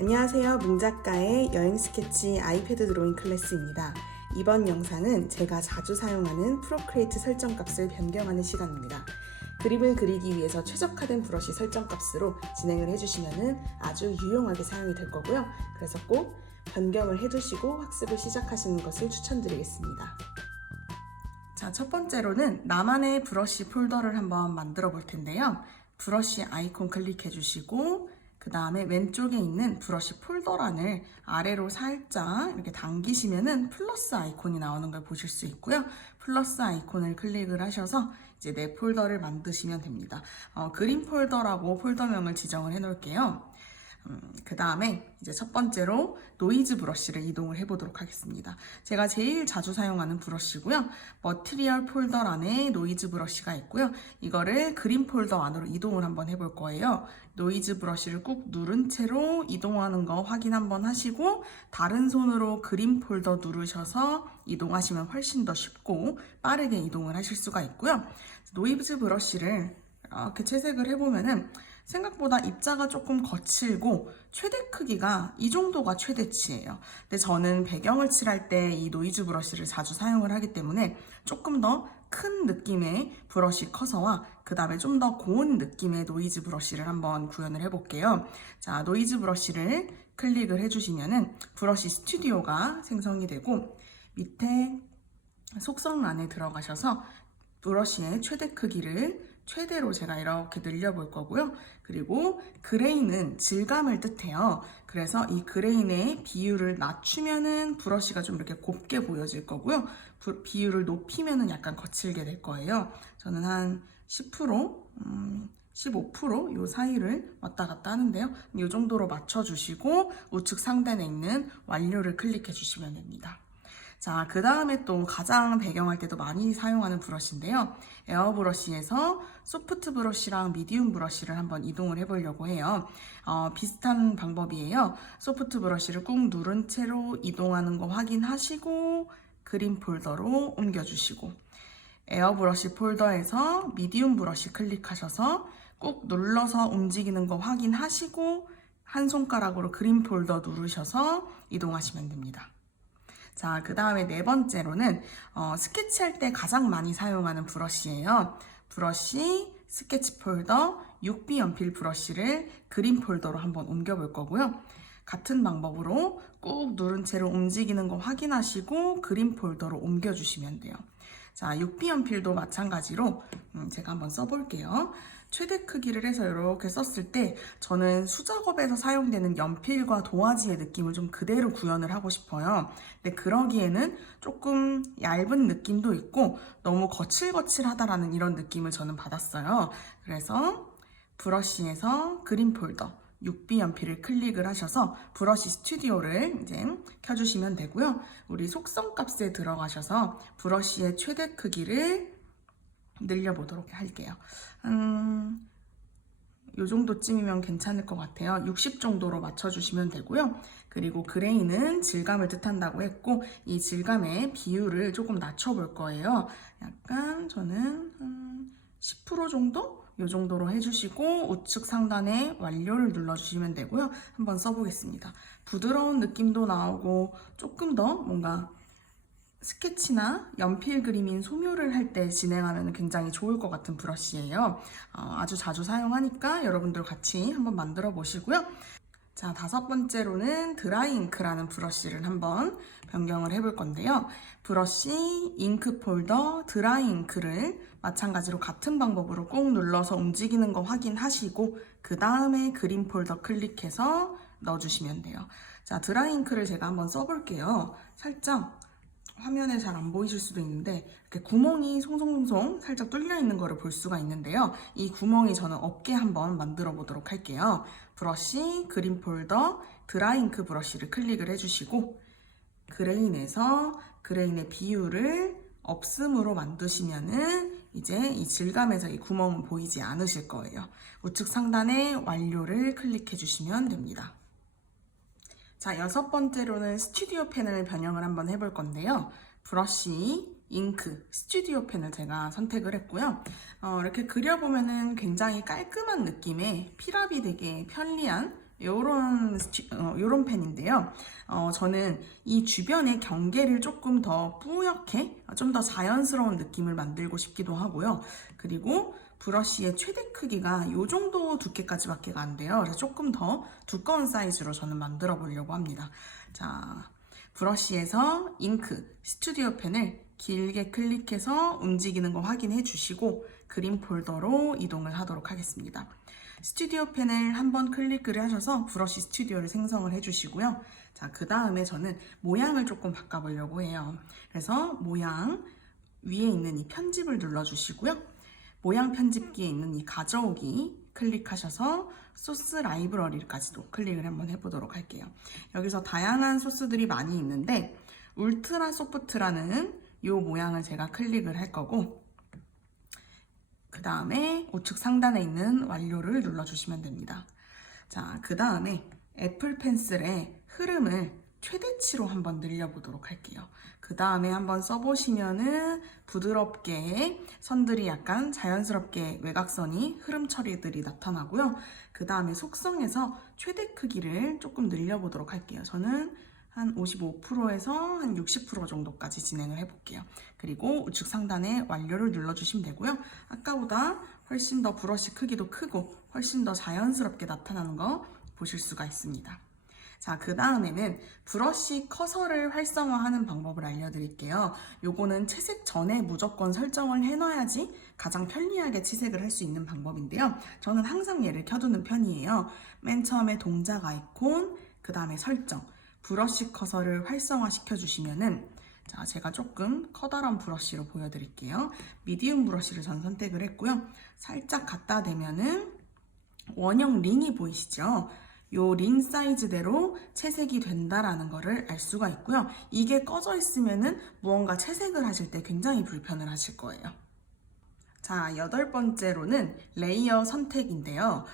안녕하세요. 문작가의 여행 스케치 아이패드 드로잉 클래스입니다. 이번 영상은 제가 자주 사용하는 프로크리에이트 설정값을 변경하는 시간입니다. 그림을 그리기 위해서 최적화된 브러쉬 설정값으로 진행을 해주시면 아주 유용하게 사용이 될 거고요. 그래서 꼭 변경을 해두시고 학습을 시작하시는 것을 추천드리겠습니다. 자, 첫 번째로는 나만의 브러쉬 폴더를 한번 만들어 볼 텐데요. 브러쉬 아이콘 클릭해 주시고 그 다음에 왼쪽에 있는 브러쉬 폴더란을 아래로 살짝 이렇게 당기시면은 플러스 아이콘이 나오는 걸 보실 수 있고요. 플러스 아이콘을 클릭을 하셔서 이제 내 폴더를 만드시면 됩니다. 그림 폴더라고 폴더명을 지정을 해 놓을게요. 그 다음에 이제 첫 번째로 노이즈 브러쉬를 이동을 해보도록 하겠습니다. 제가 제일 자주 사용하는 브러쉬고요. 머티리얼 폴더 안에 노이즈 브러쉬가 있고요. 이거를 그림 폴더 안으로 이동을 한번 해볼 거예요. 노이즈 브러쉬를 꾹 누른 채로 이동하는 거 확인 한번 하시고 다른 손으로 그림 폴더 누르셔서 이동하시면 훨씬 더 쉽고 빠르게 이동을 하실 수가 있고요. 노이즈 브러쉬를 이렇게 채색을 해보면은 생각보다 입자가 조금 거칠고 최대 크기가 이 정도가 최대치예요. 근데 저는 배경을 칠할 때 이 노이즈 브러쉬를 자주 사용을 하기 때문에 조금 더 큰 느낌의 브러쉬 커서와 그 다음에 좀 더 고운 느낌의 노이즈 브러쉬를 한번 구현을 해볼게요. 자, 노이즈 브러쉬를 클릭을 해주시면은 브러쉬 스튜디오가 생성이 되고 밑에 속성란에 들어가셔서 브러쉬의 최대 크기를 최대로 제가 이렇게 늘려볼 거고요. 그리고 그레인은 질감을 뜻해요. 그래서 이 그레인의 비율을 낮추면은 브러쉬가 좀 이렇게 곱게 보여질 거고요. 비율을 높이면은 약간 거칠게 될 거예요. 저는 한 10%, 15% 요 사이를 왔다 갔다 하는데요. 이 정도로 맞춰주시고 우측 상단에 있는 완료를 클릭해 주시면 됩니다. 자, 그 다음에 또 가장 배경할 때도 많이 사용하는 브러쉬인데요. 에어브러쉬에서 소프트 브러쉬랑 미디움 브러쉬를 한번 이동을 해보려고 해요. 비슷한 방법이에요. 소프트 브러쉬를 꾹 누른 채로 이동하는 거 확인하시고 그림 폴더로 옮겨주시고 에어브러쉬 폴더에서 미디움 브러쉬 클릭하셔서 꾹 눌러서 움직이는 거 확인하시고 한 손가락으로 그림 폴더 누르셔서 이동하시면 됩니다. 자, 그 다음에 네 번째로는 스케치할 때 가장 많이 사용하는 브러쉬예요. 브러쉬, 스케치 폴더, 6B 연필 브러쉬를 그림 폴더로 한번 옮겨볼 거고요. 같은 방법으로 꾹 누른 채로 움직이는 거 확인하시고 그림 폴더로 옮겨주시면 돼요. 자, 6B 연필도 마찬가지로 제가 한번 써볼게요. 최대 크기를 해서 이렇게 썼을 때 저는 수작업에서 사용되는 연필과 도화지의 느낌을 좀 그대로 구현을 하고 싶어요. 근데 그러기에는 조금 얇은 느낌도 있고 너무 거칠거칠하다라는 이런 느낌을 저는 받았어요. 그래서 브러쉬에서 그림 폴더 6B 연필을 클릭을 하셔서 브러쉬 스튜디오를 이제 켜주시면 되고요. 우리 속성 값에 들어가셔서 브러쉬의 최대 크기를 늘려보도록 할게요. 요 정도쯤이면 괜찮을 것 같아요. 60 정도로 맞춰주시면 되고요. 그리고 그레인은 질감을 뜻한다고 했고 이 질감의 비율을 조금 낮춰볼 거예요. 약간 저는 10% 정도? 요 정도로 해주시고 우측 상단에 완료를 눌러주시면 되고요. 한번 써보겠습니다. 부드러운 느낌도 나오고 조금 더 뭔가 스케치나 연필 그림인 소묘를 할 때 진행하면 굉장히 좋을 것 같은 브러쉬예요. 아주 자주 사용하니까 여러분들 같이 한번 만들어 보시고요. 자, 다섯 번째로는 드라이 잉크라는 브러쉬를 한번 변경을 해볼 건데요. 브러쉬, 잉크 폴더, 드라이 잉크를 마찬가지로 같은 방법으로 꾹 눌러서 움직이는 거 확인하시고 그 다음에 그림 폴더 클릭해서 넣어주시면 돼요. 자, 드라이 잉크를 제가 한번 써볼게요. 살짝 화면에 잘 안 보이실 수도 있는데 이렇게 구멍이 송송송송 살짝 뚫려 있는 거를 볼 수가 있는데요. 이 구멍이 저는 없게 한번 만들어 보도록 할게요. 브러쉬, 그림 폴더, 드라잉크 브러쉬를 클릭을 해주시고 그레인에서 그레인의 비율을 없음으로 만드시면은 이제 이 질감에서 이 구멍은 보이지 않으실 거예요. 우측 상단에 완료를 클릭해 주시면 됩니다. 자, 여섯 번째로는 스튜디오 펜을 변형을 한번 해볼 건데요. 브러쉬, 잉크, 스튜디오 펜을 제가 선택을 했고요. 이렇게 그려보면은 굉장히 깔끔한 느낌의 필압이 되게 편리한 요런 펜인데요. 저는 이 주변의 경계를 조금 더 뿌옇게, 좀 더 자연스러운 느낌을 만들고 싶기도 하고요. 그리고 브러쉬의 최대 크기가 요 정도 두께까지밖에 안 돼요. 그래서 조금 더 두꺼운 사이즈로 저는 만들어 보려고 합니다. 자, 브러쉬에서 잉크, 스튜디오 펜을 길게 클릭해서 움직이는 거 확인해 주시고 그림 폴더로 이동을 하도록 하겠습니다. 스튜디오 펜을 한번 클릭을 하셔서 브러쉬 스튜디오를 생성을 해주시고요. 자, 그 다음에 저는 모양을 조금 바꿔보려고 해요. 그래서 모양 위에 있는 이 편집을 눌러주시고요. 모양 편집기에 있는 이 가져오기 클릭하셔서 소스 라이브러리까지도 클릭을 한번 해보도록 할게요. 여기서 다양한 소스들이 많이 있는데 울트라 소프트라는 이 모양을 제가 클릭을 할 거고 그 다음에 우측 상단에 있는 완료를 눌러주시면 됩니다. 자, 그 다음에 애플 펜슬의 흐름을 최대치로 한번 늘려보도록 할게요. 그 다음에 한번 써보시면은 부드럽게 선들이 약간 자연스럽게 외곽선이 흐름 처리들이 나타나고요. 그 다음에 속성에서 최대 크기를 조금 늘려보도록 할게요. 저는 한 55%에서 한 60% 정도까지 진행을 해볼게요. 그리고 우측 상단에 완료를 눌러주시면 되고요. 아까보다 훨씬 더 브러쉬 크기도 크고 훨씬 더 자연스럽게 나타나는 거 보실 수가 있습니다. 자, 그 다음에는 브러쉬 커서를 활성화하는 방법을 알려드릴게요. 요거는 채색 전에 무조건 설정을 해놔야지 가장 편리하게 채색을 할 수 있는 방법인데요. 저는 항상 얘를 켜두는 편이에요. 맨 처음에 동작 아이콘, 그 다음에 설정, 브러쉬 커서를 활성화시켜 주시면은 자, 제가 조금 커다란 브러쉬로 보여드릴게요. 미디움 브러쉬를 전 선택을 했고요. 살짝 갖다 대면은 원형 링이 보이시죠? 요 링 사이즈대로 채색이 된다라는 거를 알 수가 있고요. 이게 꺼져 있으면은 무언가 채색을 하실 때 굉장히 불편을 하실 거예요. 자, 8번째로는 레이어 선택인데요.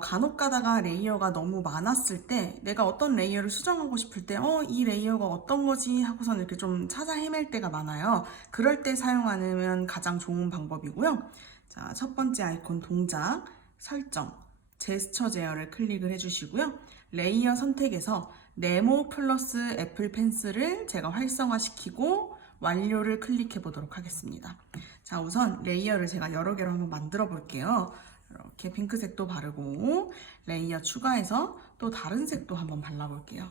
간혹 가다가 레이어가 너무 많았을 때 내가 어떤 레이어를 수정하고 싶을 때 이 레이어가 어떤 거지 하고선 이렇게 좀 찾아 헤맬 때가 많아요. 그럴 때 사용하면 가장 좋은 방법이고요. 자, 첫 번째 아이콘 동작, 설정, 제스처 제어를 클릭을 해주시고요. 레이어 선택에서 네모 플러스 애플 펜슬을 제가 활성화시키고 완료를 클릭해 보도록 하겠습니다. 자, 우선 레이어를 제가 여러 개로 한번 만들어 볼게요. 이렇게 핑크색도 바르고 레이어 추가해서 또 다른 색도 한번 발라볼게요.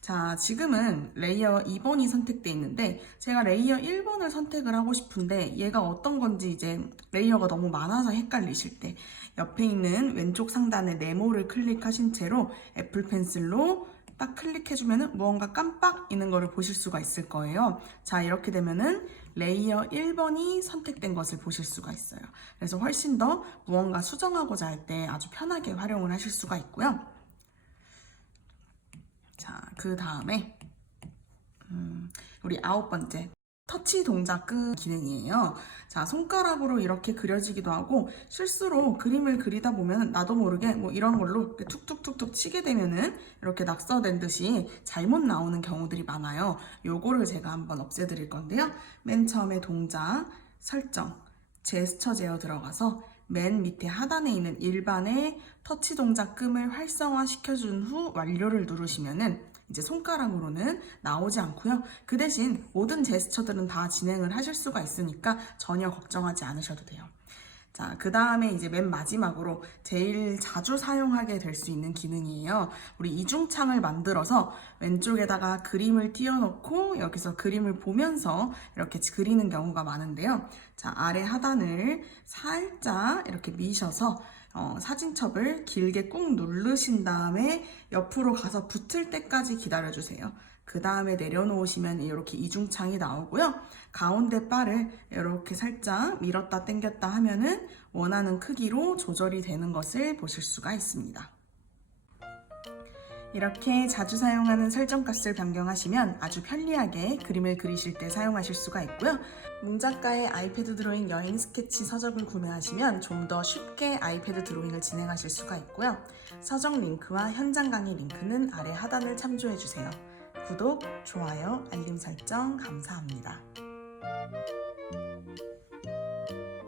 자, 지금은 레이어 2번이 선택되어 있는데 제가 레이어 1번을 선택을 하고 싶은데 얘가 어떤 건지 이제 레이어가 너무 많아서 헷갈리실 때 옆에 있는 왼쪽 상단에 네모를 클릭하신 채로 애플 펜슬로 딱 클릭해주면은 무언가 깜빡 있는 거를 보실 수가 있을 거예요. 자, 이렇게 되면은 레이어 1번이 선택된 것을 보실 수가 있어요. 그래서 훨씬 더 무언가 수정하고자 할 때 아주 편하게 활용을 하실 수가 있고요. 자, 그 다음에 우리 9번째 터치 동작 끄 기능이에요. 자, 손가락으로 이렇게 그려지기도 하고 실수로 그림을 그리다 보면 나도 모르게 뭐 이런 걸로 툭툭툭툭 치게 되면은 이렇게 낙서된 듯이 잘못 나오는 경우들이 많아요. 요거를 제가 한번 없애드릴 건데요. 맨 처음에 동작, 설정, 제스처 제어 들어가서 맨 밑에 하단에 있는 일반의 터치 동작 끔을 활성화시켜준 후 완료를 누르시면은 이제 손가락으로는 나오지 않고요. 그 대신 모든 제스처들은 다 진행을 하실 수가 있으니까 전혀 걱정하지 않으셔도 돼요. 자, 그 다음에 이제 맨 마지막으로 제일 자주 사용하게 될 수 있는 기능이에요. 우리 이중창을 만들어서 왼쪽에다가 그림을 띄워놓고 여기서 그림을 보면서 이렇게 그리는 경우가 많은데요. 자, 아래 하단을 살짝 이렇게 미셔서 사진첩을 길게 꾹 누르신 다음에 옆으로 가서 붙을 때까지 기다려주세요. 그 다음에 내려놓으시면 이렇게 이중창이 나오고요. 가운데 바를 이렇게 살짝 밀었다 당겼다 하면은 원하는 크기로 조절이 되는 것을 보실 수가 있습니다. 이렇게 자주 사용하는 설정값을 변경하시면 아주 편리하게 그림을 그리실 때 사용하실 수가 있고요. 문작가의 아이패드 드로잉 여행 스케치 서적을 구매하시면 좀 더 쉽게 아이패드 드로잉을 진행하실 수가 있고요. 서적 링크와 현장 강의 링크는 아래 하단을 참조해주세요. 구독, 좋아요, 알림 설정 감사합니다.